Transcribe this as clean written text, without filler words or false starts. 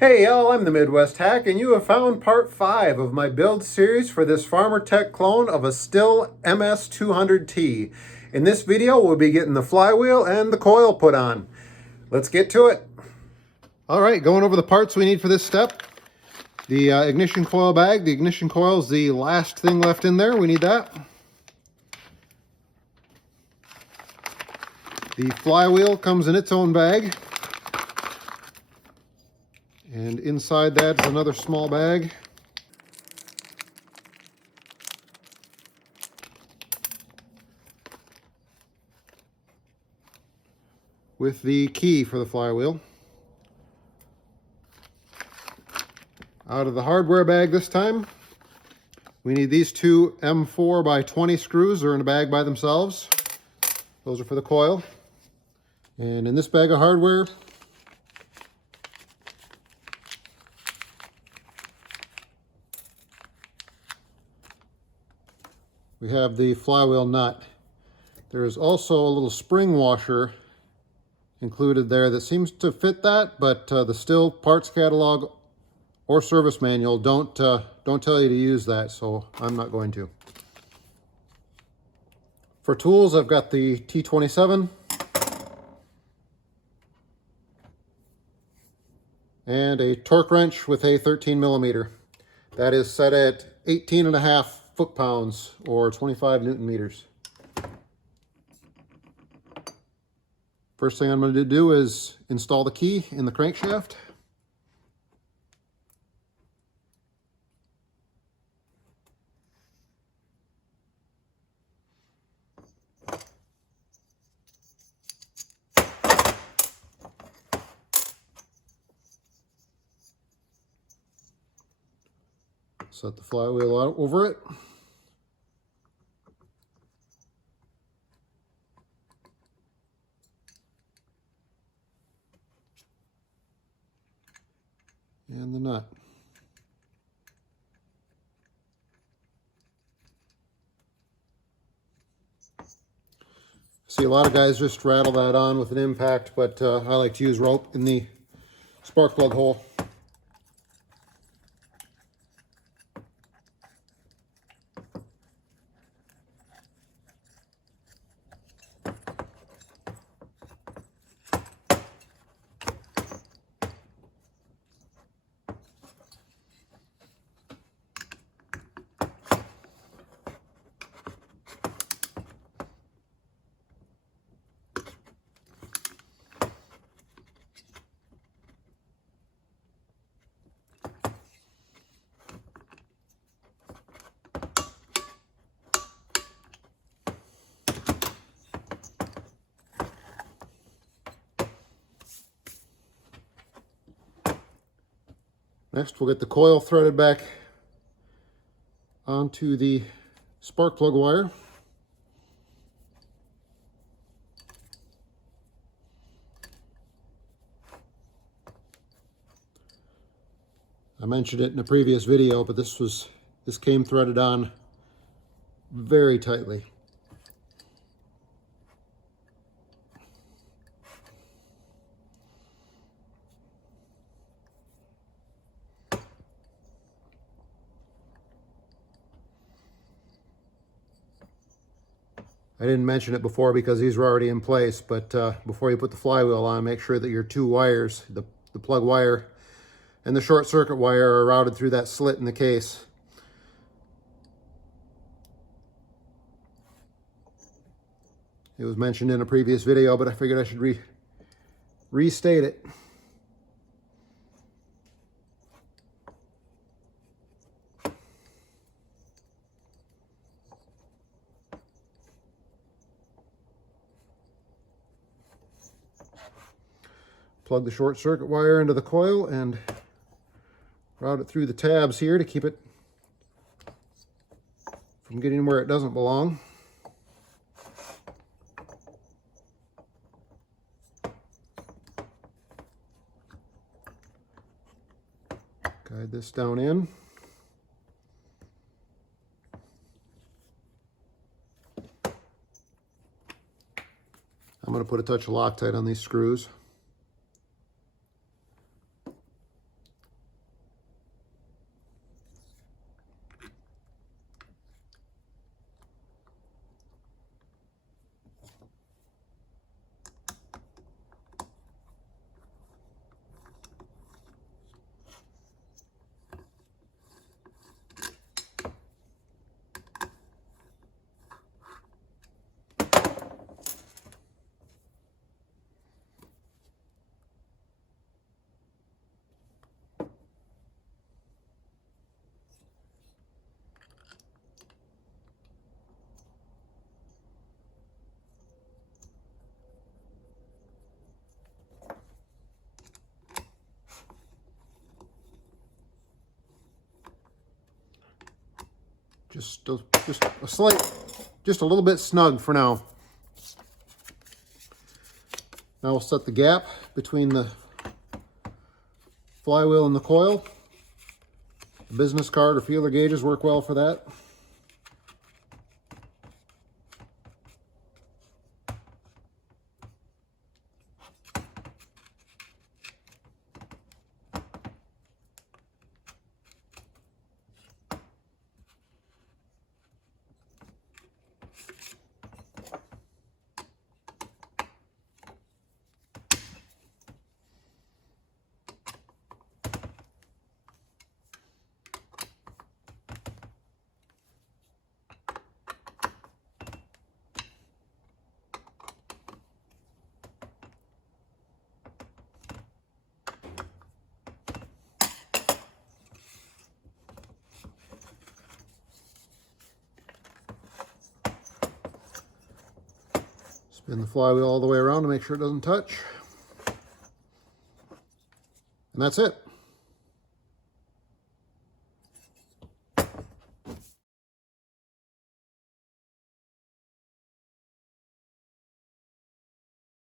Hey y'all, I'm the Midwest Hack, and you have found part 5 of my build series for this Farmertec clone of a Stihl MS200T. In this video, we'll be getting the flywheel and the coil put on. Let's get to it. Alright, going over the parts we need for this step. The ignition coil bag. The ignition coil is the last thing left in there. We need that. The flywheel comes in its own bag. And inside that is another small bag. With the key for the flywheel. Out of the hardware bag this time, we need these two M4 by 20 screws. They're in a bag by themselves. Those are for the coil. And in this bag of hardware, we have the flywheel nut. There's also a little spring washer included there that seems to fit that, but the Stihl parts catalog or service manual don't tell you to use that, so I'm not going to. For tools, I've got the T27 and a torque wrench with a 13 millimeter. That is set at 18.5 foot-pounds or 25 Newton meters. First thing I'm going to do is install the key in the crankshaft. Set the flywheel out over it. And the nut. See, a lot of guys just rattle that on with an impact, but I like to use rope in the spark plug hole. Next, we'll get the coil threaded back onto the spark plug wire. I mentioned it in a previous video, but this came threaded on very tightly. I didn't mention it before because these were already in place, but before you put the flywheel on, make sure that your two wires, the plug wire and the short circuit wire, are routed through that slit in the case. It was mentioned in a previous video, but I figured I should restate it. Plug the short circuit wire into the coil and route it through the tabs here to keep it from getting where it doesn't belong. Guide this down in. I'm going to put a touch of Loctite on these screws. just a little bit snug for now. Now we'll set the gap between the flywheel and the coil. The business card or feeler gauges work well for that. Spin the flywheel all the way around to make sure it doesn't touch. And that's it.